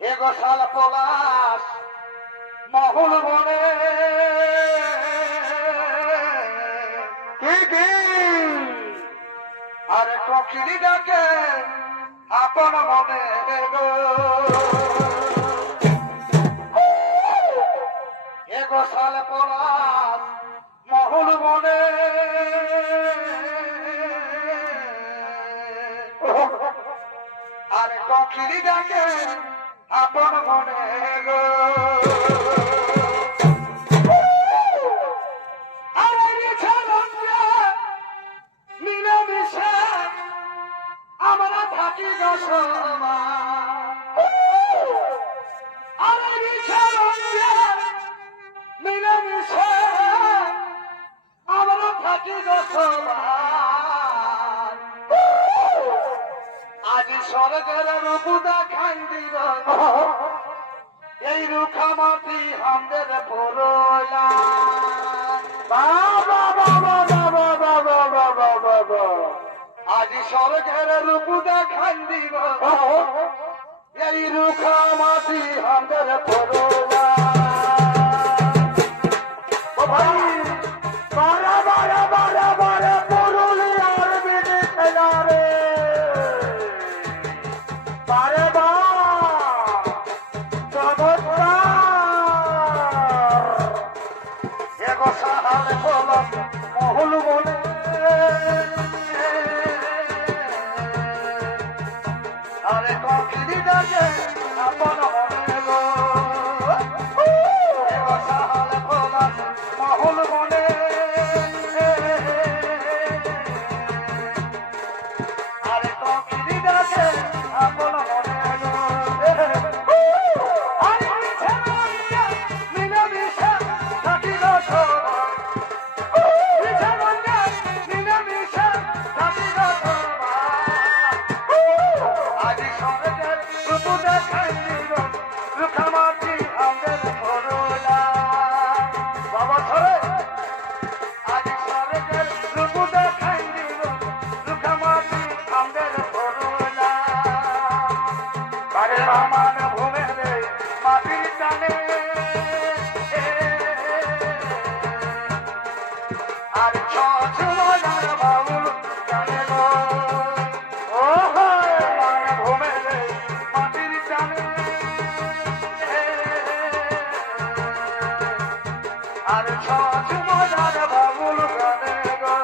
এগো শাল পলাশ মহুল বনে আরে কখিলি ডাকে আপন মনে গো এগো শাল পলাশ মহুল বনে আরে কখিলি ডাকে আপন মনে গো আমরা থাকি দশমা মিলেমিশে আমরা থাকি দশমা আজ স্বর্গের রূপটা খাই দিল এই রুখা মাটি আমাদের পড়লা আজ স্বর্গের রূপটা খাই দিব এই রুখা মাটি আমাদের পড়লা মহুল বনে আরে কখিলি ডাকে আপন মনে গো সাহালে পলাশ মহুল বনে আরে কখিলি ডাকে আপন মনে গো মিলেমিশে থাকি আমার ভূমে মাটির টানে আর ছুমার বাউল জানে গো ও আমার ভূমে মাটির টানে আর ছুমার বাউল জানে গো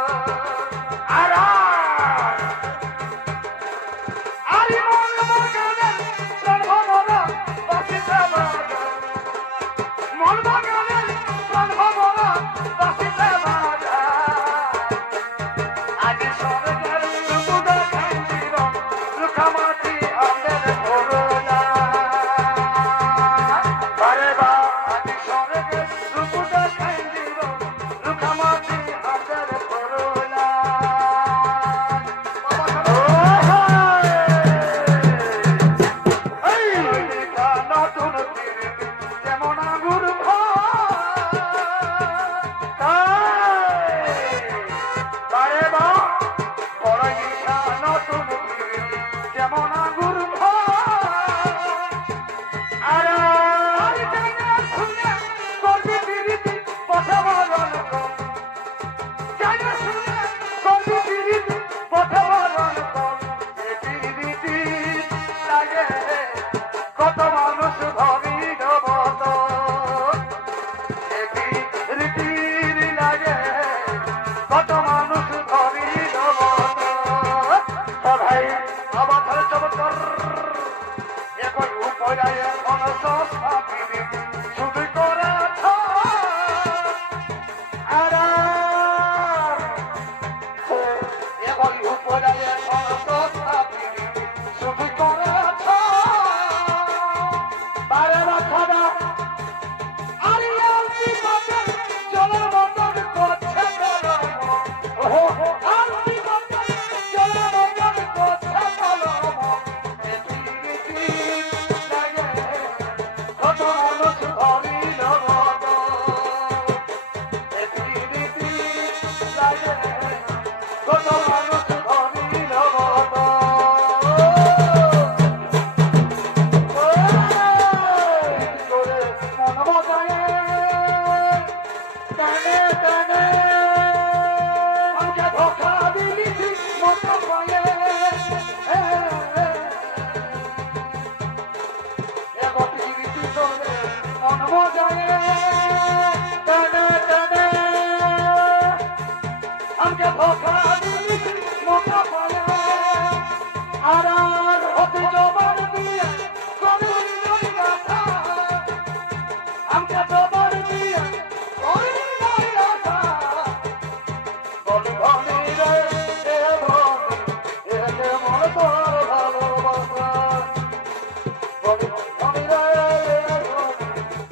বলি আমি রে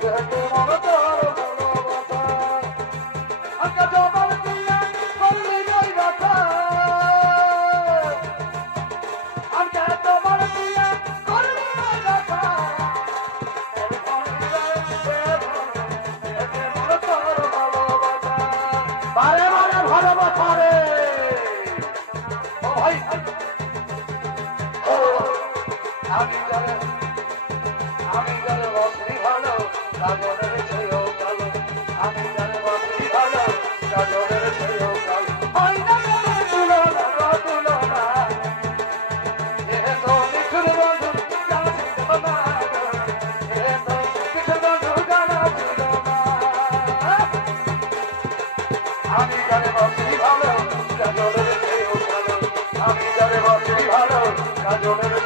যেহেতু মনে তোর ভালোবাসা আজকে জবান দিয়া করলি নই ব্যথা আজকে জবান দিয়া করলি নই ব্যথা বারে বারে ভালোবাসা রে ও ভাই আমি জানে বসি ভালো রাজনের ছেলেও কালো আমি জানে বসি ভালো রাজনের ছেলেও কালো হয় না তুলনা যেহেতু মিঠুর বন্ধু জানা ছিল না যেহেতু মিঠুর বন্ধু জানা ছিল না আমি জানে বসি ভালো রাজনের ছেলেও কালো আমি জানে বসি ভালো রাজনের